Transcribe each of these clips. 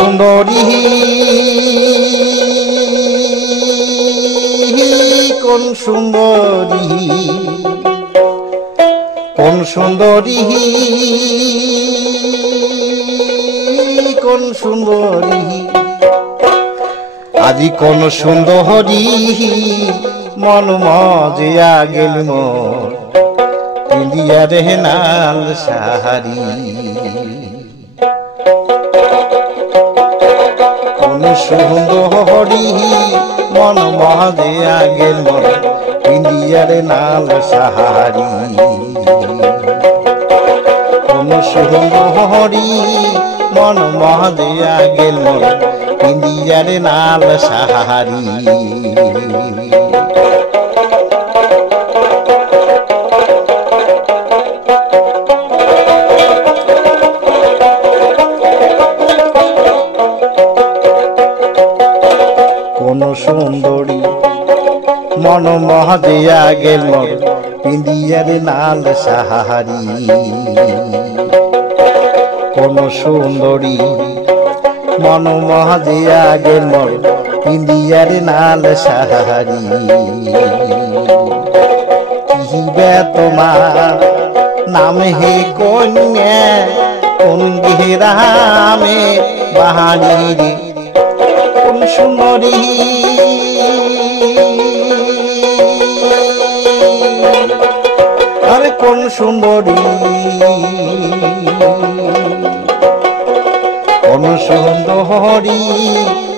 সুন্দরী কোন সুন্দরী কোন সুন্দরী কোন সুন্দরী আজি কোন সুন্দরী মন মজিয়া গেল মোর পিন্দিয়া রে নাল সাহারি কোন সুন্দরী মন মজিয়া গেল মোর পিন্দিয়া রে নাল সাহারি কোন সুন্দরী মন মজিয়া গেল মোর পিন্দিয়া রে নাল সাহারি কোন সুন্দরী মন মজিয়া গেল মোর পিন্দিয়া রে নাল সাহারি কোন সুন্দরী মন মজিয়া গেল মোর পিন্দিয়া রে নাল সাহারি কিবে তোমার নাম হে কন্যা কোন গেরামে বাহানি রে কোন সুন্দরী আরে কোন সুন্দরী কোন সুন্দরী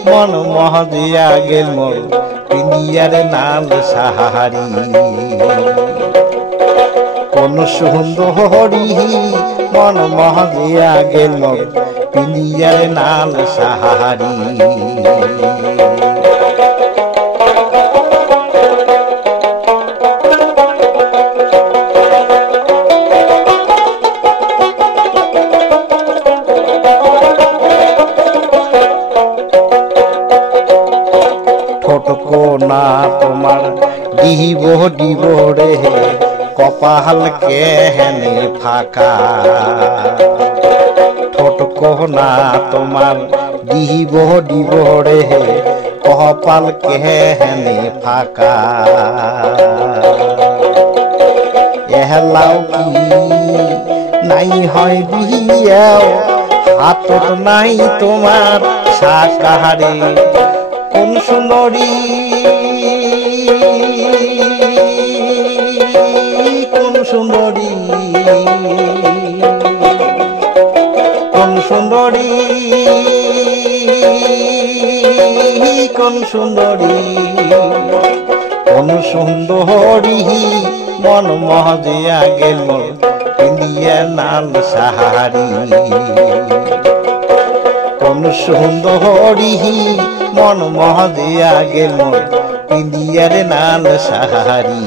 মন মজিয়া গেল মোর পিন্দিয়া রে নাল সাহারি কোন সুন্দরী মন মজিয়া গেল মোর পিন্দিয়া রে নাল সাহারি না তোমার দিব দিব রে কপাল কেহেনে ফাঁকা ঠোঁটকো না তোমার দিব দিব রে কপাল কেহেনে ফাঁকা এহলাও কি নাই হয় বিয়াও হাতত নাই তোমার সাকাহারে কোন সুন্দরী কোন সুন্দরী কোন সুন্দরী কোন সুন্দরী কোন সুন্দরী মন মজিয়া গেল মোর পিন্দিয়া নাল সাহারি কোন সুন্দরী মন মজিয়া গেল মোর পিন্দিয়া রে নাল সাহারি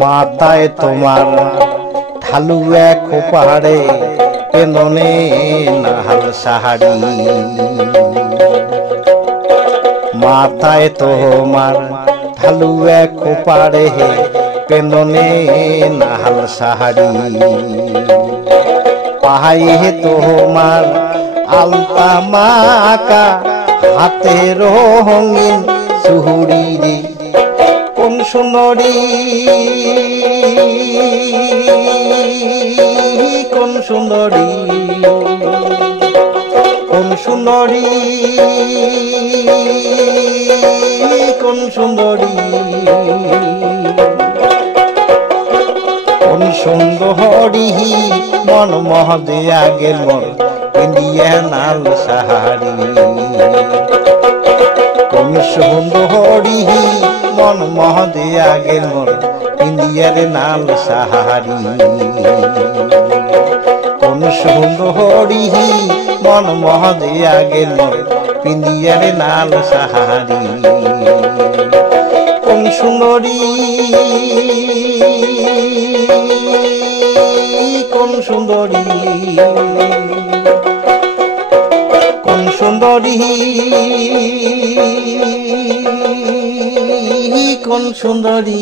মাথায় তোমার ঢালুয়া খোপারে পেননে নাল সাহারি মাথায় তোমার ঢালুয়া খোপারে পেননে নাল সাহারি পায়ে তোমার আলতা মাকা হাতে রঙিন সুহুরি রে কোন সুন্দরী কোন সুন্দরী কোন সুন্দরী কোন সুন্দরী কোন সুন্দরী মন মজিয়া গেল মোর পিন্দিয়া নাল সাহারি কোন সুন্দরী মন মজিয়া গেল মোর পিন্দিয়া রে নাল সাহারি কোন সুন্দরী মন মজিয়া গেল মোর পিন্দিয়ারে নাল সাহারি কোন সুন্দরী কোন সুন্দরী কোন সুন্দরী কোন সুন্দরী